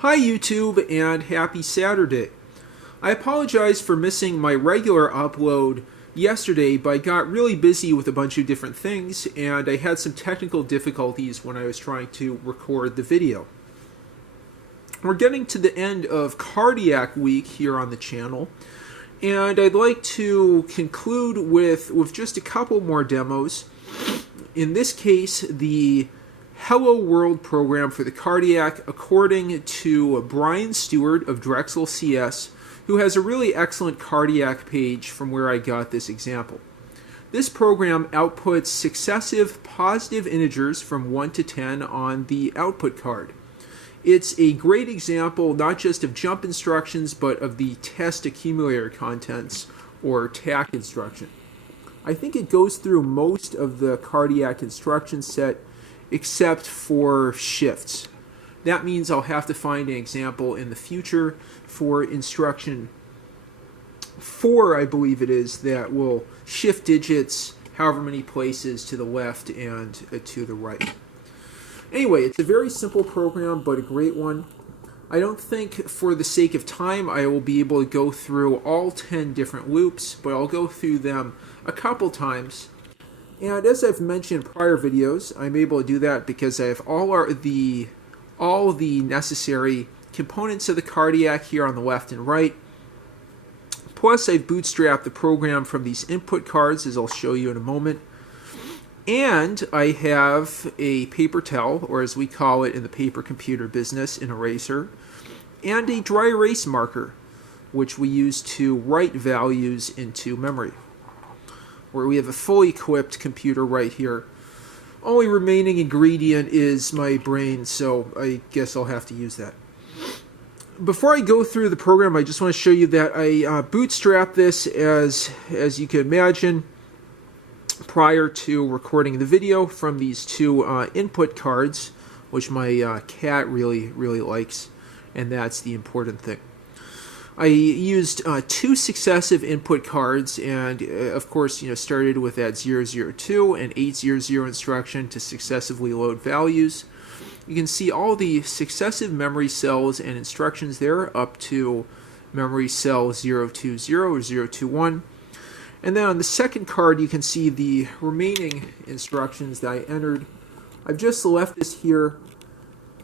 Hi YouTube and happy Saturday. I apologize for missing my regular upload yesterday, but I got really busy with a bunch of different things and I had some technical difficulties when I was trying to record the video. We're getting to the end of Cardiac Week here on the channel, and I'd like to conclude with just a couple more demos. In this case, the Hello World program for the cardiac, according to Brian Stuart of Drexel CS, who has a really excellent cardiac page from where I got this example. This program outputs successive positive integers from 1 to 10 on the output card. It's a great example not just of jump instructions, but of the test accumulator contents, or TAC instruction. I think it goes through most of the cardiac instruction set except for shifts. That means I'll have to find an example in the future for instruction 4, I believe it is, that will shift digits however many places to the left and to the right. Anyway, it's a very simple program, but a great one. I don't think, for the sake of time, I will be able to go through all 10 different loops, but I'll go through them a couple times. And as I've mentioned in prior videos, I'm able to do that because I have all the necessary components of the cardiac here on the left and right. Plus, I've bootstrapped the program from these input cards, as I'll show you in a moment. And I have a paper towel, or as we call it in the paper computer business, an eraser, and a dry erase marker, which we use to write values into memory. Where we have a fully equipped computer right here. Only remaining ingredient is my brain, so I guess I'll have to use that. Before I go through the program, I just want to show you that I bootstrapped this, as you can imagine, prior to recording the video from these two input cards, which my cat really likes, and that's the important thing. I used 2 successive input cards, and of course, started with that 002 and 800 instruction to successively load values. You can see all the successive memory cells and instructions there up to memory cell 020 or 021. And then on the second card, you can see the remaining instructions that I entered. I've just left this here.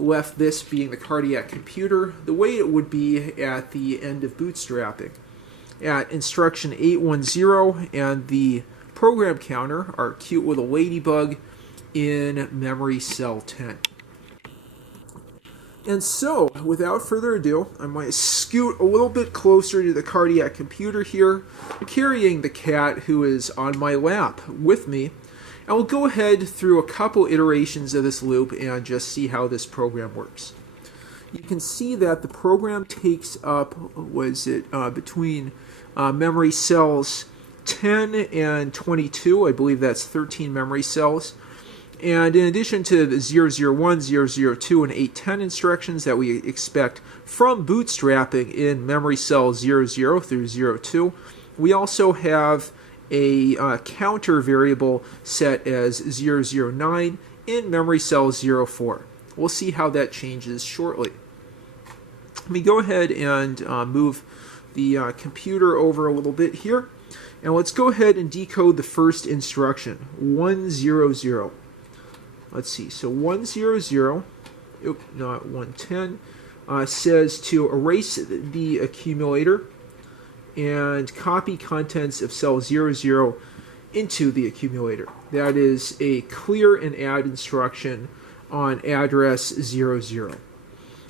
Left this being the cardiac computer the way it would be at the end of bootstrapping. At instruction 810 and the program counter, our cute little ladybug, in memory cell 10. And so, without further ado, I'm going to scoot a little bit closer to the cardiac computer here, carrying the cat who is on my lap with me. And we'll go ahead through a couple iterations of this loop and just see how this program works. You can see that the program takes up, between memory cells 10 and 22, I believe that's 13 memory cells. And in addition to the 001, 002, and 810 instructions that we expect from bootstrapping in memory cell 00 through 02, we also have a counter variable set as 009 in memory cell 04. We'll see how that changes shortly. Let me go ahead and move the computer over a little bit here, and let's go ahead and decode the first instruction, 100. Let's see, so 100, not 110, says to erase the accumulator and copy contents of cell 00 into the accumulator. That is a clear and add instruction on address 00.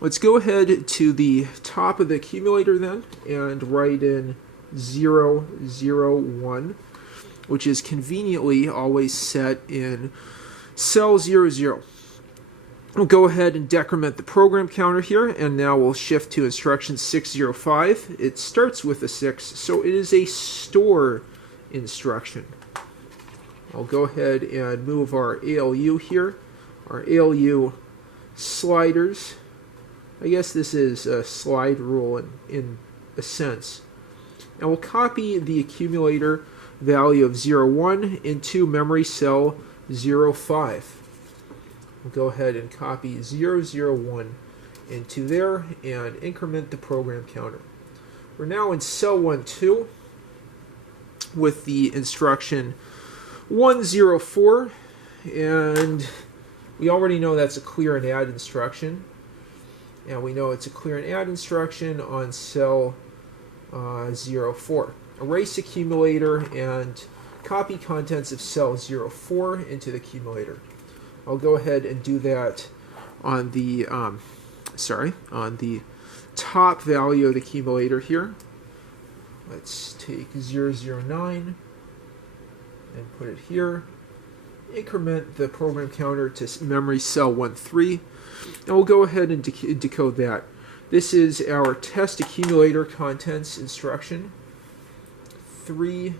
Let's go ahead to the top of the accumulator then and write in 001, which is conveniently always set in cell 00. We'll go ahead and decrement the program counter here, and now we'll shift to instruction 605. It starts with a 6, so it is a store instruction. I'll go ahead and move our ALU here, our ALU sliders. I guess this is a slide rule in a sense. And we'll copy the accumulator value of 01 into memory cell 05. We'll go ahead and copy 001 into there and increment the program counter. We're now in cell 1-2 with the instruction 104, and we already know that's a clear and add instruction, and we know it's a clear and add instruction on cell 04. Erase accumulator and copy contents of cell 04 into the accumulator. I'll go ahead and do that on the on the top value of the accumulator here. Let's take 009 and put it here. Increment the program counter to memory cell 13, and we'll go ahead and decode that. This is our test accumulator contents instruction. 3,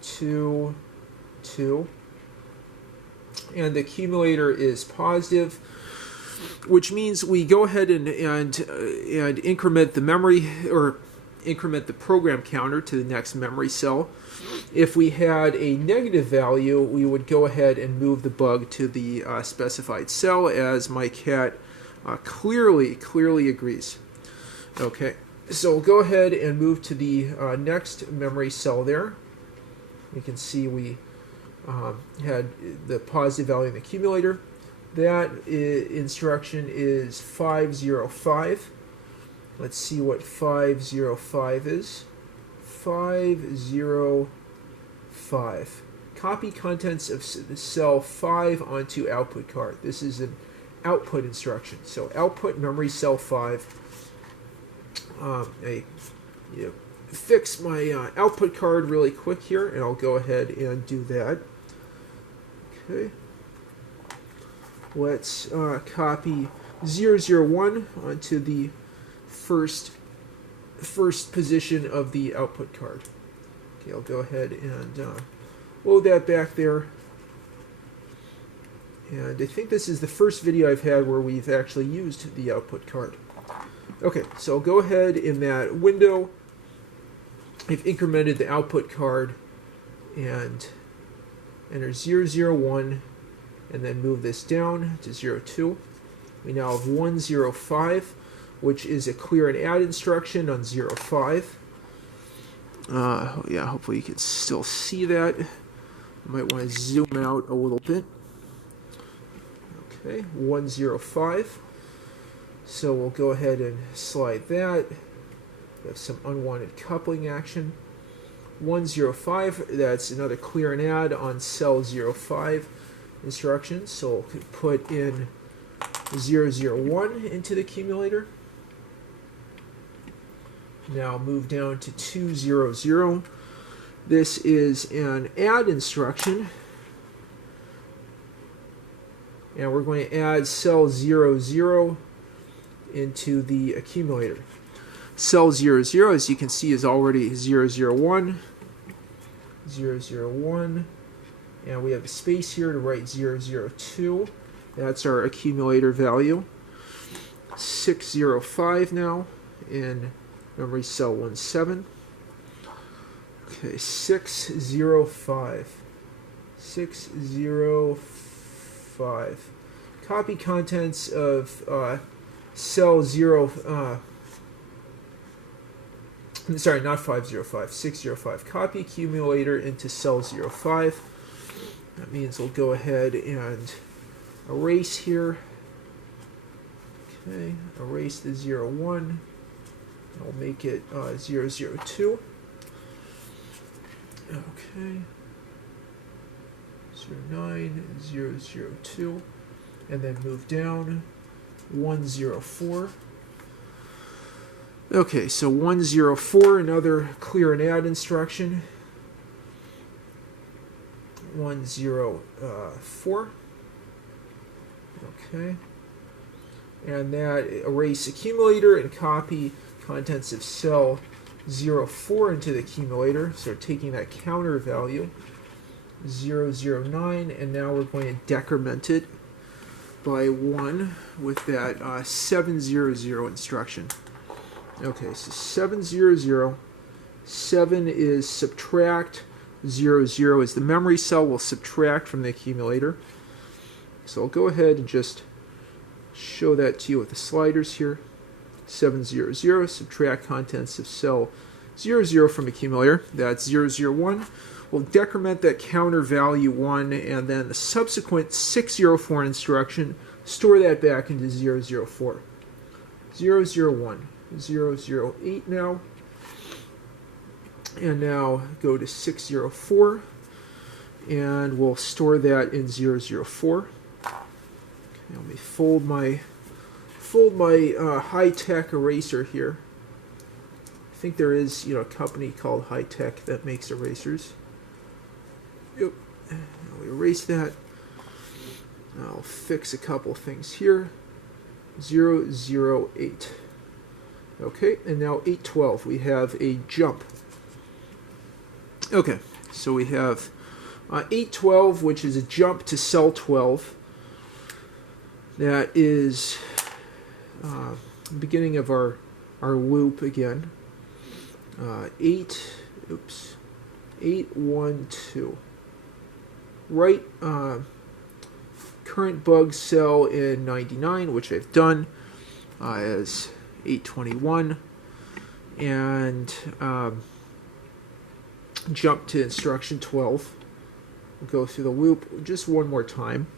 2, 2, and the accumulator is positive, which means we go ahead and increment the memory, or increment the program counter to the next memory cell. If we had a negative value, we would go ahead and move the bug to the specified cell, as my cat clearly agrees. Okay, so we'll go ahead and move to the next memory cell there. You can see we had the positive value in the accumulator. That instruction is 505. Let's see what 505 is. 505. Copy contents of cell 5 onto output card. This is an output instruction. So output memory cell 5. Fix my output card really quick here, and I'll go ahead and do that. Okay. Let's copy 001 onto the first position of the output card. Okay, I'll go ahead and load that back there. And I think this is the first video I've had where we've actually used the output card. Okay, so I'll go ahead in that window. I've incremented the output card and enter 001 and then move this down to 02. We now have 105, which is a clear and add instruction on 05. Yeah, hopefully you can still see that. I might want to zoom out a little bit. Okay, 105. So we'll go ahead and slide that. We have some unwanted coupling action. 105, that's another clear and add on cell 05 instructions. So we'll put in 001 into the accumulator. Now move down to 200. This is an add instruction, and we're going to add cell 00 into the accumulator. Cell 00, as you can see, is already 001, 001, and we have a space here to write 002. That's our accumulator value. 605 now in memory cell 17. Okay, 605. 605. Copy contents of cell 0. Sorry, not 505. 605. Copy accumulator into cell 05. That means we'll go ahead and erase here. Okay, erase the 01. I'll make it 002. Okay. 09, 002. And then move down. 104. Okay, so 104, another clear and add instruction. 104. Okay. And that erase accumulator and copy contents of cell 04 into the accumulator. So taking that counter value, 009, and now we're going to decrement it by 1 with that 700 instruction. Okay, so 700. 7 is subtract, 00 is the memory cell. We'll subtract from the accumulator. So I'll go ahead and just show that to you with the sliders here. 700, subtract contents of cell 00 from accumulator. That's 001. We'll decrement that counter value 1, and then the subsequent 604 instruction, store that back into 004. 001, 008 now. And now go to 604, and we'll store that in 004. Okay, let me fold my high-tech eraser here. I think there is, a company called High-Tech that makes erasers. Yep. I'll erase that. I'll fix a couple things here. 008. Okay, and now 812. We have a jump. Okay, so we have 812, which is a jump to cell 12. That is the beginning of our loop again. 812. Write current bug cell in 99, which I've done, as 821, and jump to instruction 12. We'll go through the loop just one more time.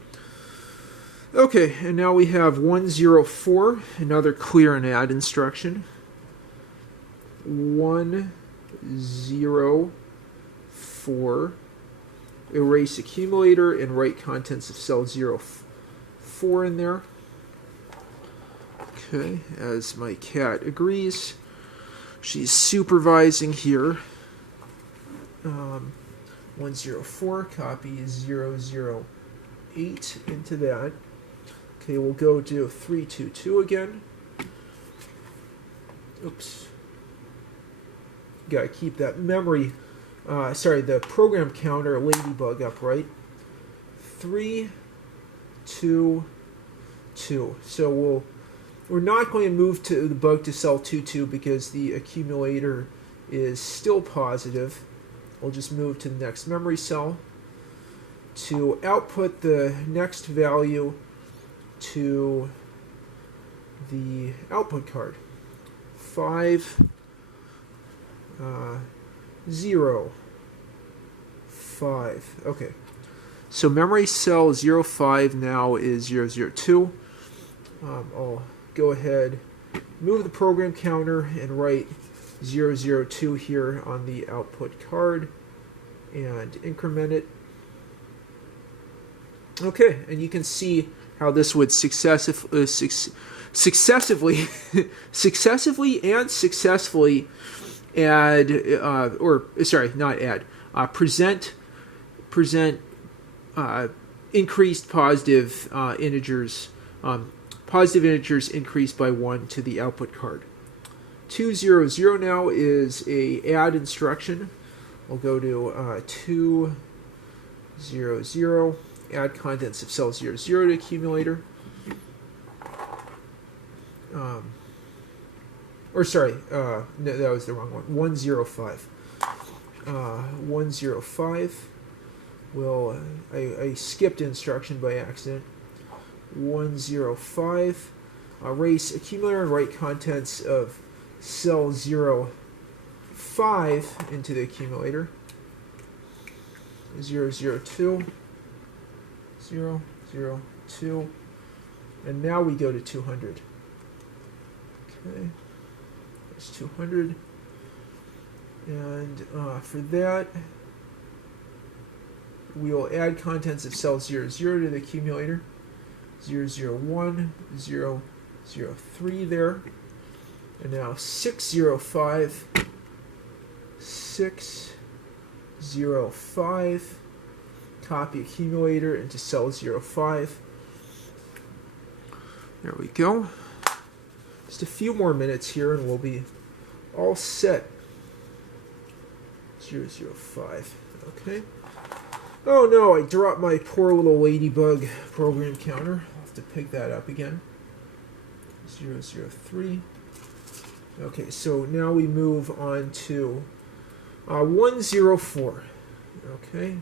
Okay, and now we have 104, another clear and add instruction. 104, erase accumulator and write contents of cell 04 in there. Okay, as my cat agrees, she's supervising here. 104, copy 008 into that. Okay, we'll go to 322 again. Oops. Gotta keep that memory, the program counter ladybug up, right? 322. So we're not going to move to the bug to cell 22 because the accumulator is still positive. We'll just move to the next memory cell to output the next value to the output card. 5 0 5. Okay, so memory cell 05 now is 002. I'll go ahead, move the program counter and write 002 here on the output card and increment it. Okay, and you can see how this would successively and successfully add, present increased positive integers, increased by 1 to the output card. 200 now is a add instruction. We'll go to 200, add contents of cell 00 to accumulator. No, that was the wrong one. 105. 105. Well, I skipped instruction by accident. 105. Erase accumulator and write contents of cell 05 into the accumulator. 002. 002. And now we go to 200. Okay. There's 200. And for that, we will add contents of cell 00 to the accumulator. 001, 003 there. And now 605, 605, copy accumulator into cell 05. There we go. Just a few more minutes here and we'll be all set. 005, okay. Oh no, I dropped my poor little ladybug program counter. I'll have to pick that up again. 003. Okay, so now we move on to 104. Okay,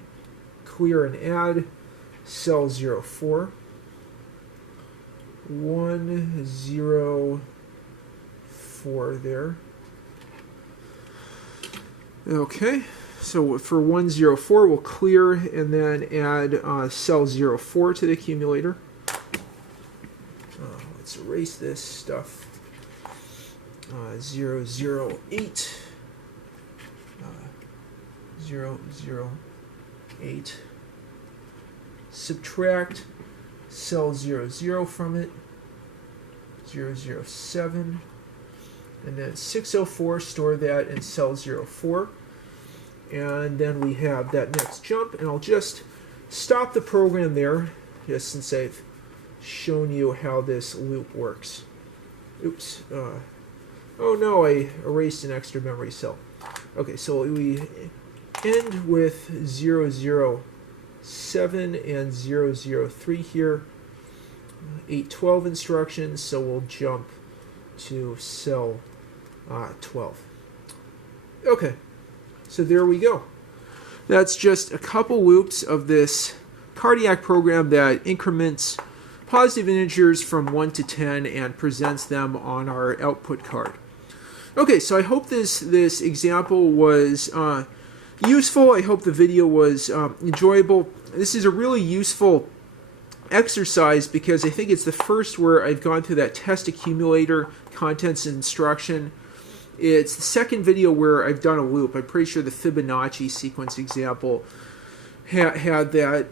clear and add cell 04. 104 there. Okay, so for 104 we'll clear and then add cell 04 to the accumulator. Let's erase this stuff. 008. 008. Subtract cell 00 from it. 007. And then 604, store that in cell 04. And then we have that next jump, and I'll just stop the program there, just since I've shown you how this loop works. Oops. Oh no, I erased an extra memory cell. Okay, so we end with 007 and 003 here. 812 instructions, so we'll jump to cell 12. Okay, so there we go. That's just a couple loops of this cardiac program that increments positive integers from 1 to 10 and presents them on our output card. Okay, so I hope this example was useful. I hope the video was enjoyable. This is a really useful exercise because I think it's the first where I've gone through that test accumulator contents and instruction. It's the second video where I've done a loop. I'm pretty sure the Fibonacci sequence example had that.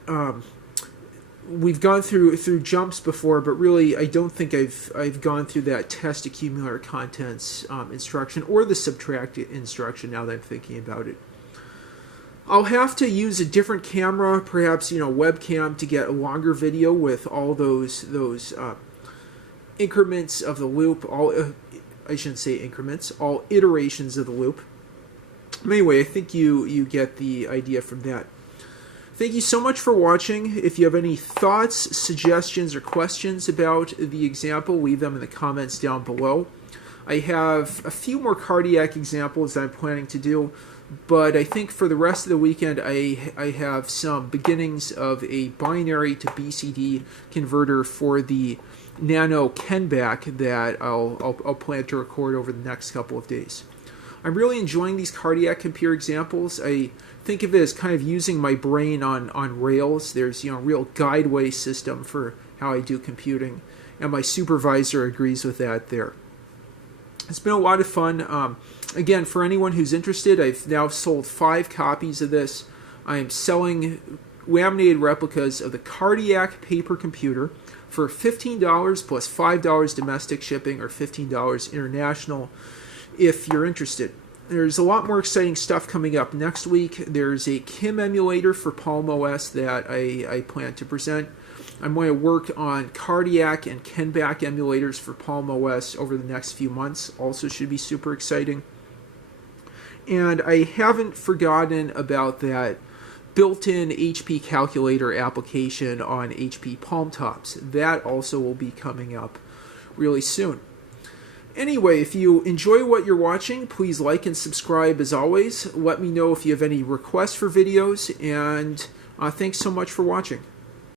We've gone through jumps before, but really I don't think I've gone through that test accumulator contents instruction or the subtract instruction now that I'm thinking about it. I'll have to use a different camera, perhaps webcam, to get a longer video with all those increments of the loop. I shouldn't say increments, all iterations of the loop. Anyway, I think you get the idea from that. Thank you so much for watching. If you have any thoughts, suggestions, or questions about the example, leave them in the comments down below. I have a few more cardiac examples that I'm planning to do, but I think for the rest of the weekend I have some beginnings of a binary to BCD converter for the Nano Kenback that I'll plan to record over the next couple of days. I'm really enjoying these cardiac computer examples. I think of it as kind of using my brain on rails. There's a real guideway system for how I do computing, and my supervisor agrees with that there. It's been a lot of fun. Again, for anyone who's interested, I've now sold 5 copies of this. I'm selling laminated replicas of the cardiac paper computer for $15 plus $5 domestic shipping or $15 international if you're interested. There's a lot more exciting stuff coming up next week. There's a Kim emulator for Palm OS that I plan to present. I'm going to work on cardiac and Kenback emulators for Palm OS over the next few months. Also should be super exciting. And I haven't forgotten about that built-in HP calculator application on HP Palm Tops. That also will be coming up really soon. Anyway, if you enjoy what you're watching, please like and subscribe as always. Let me know if you have any requests for videos, and thanks so much for watching.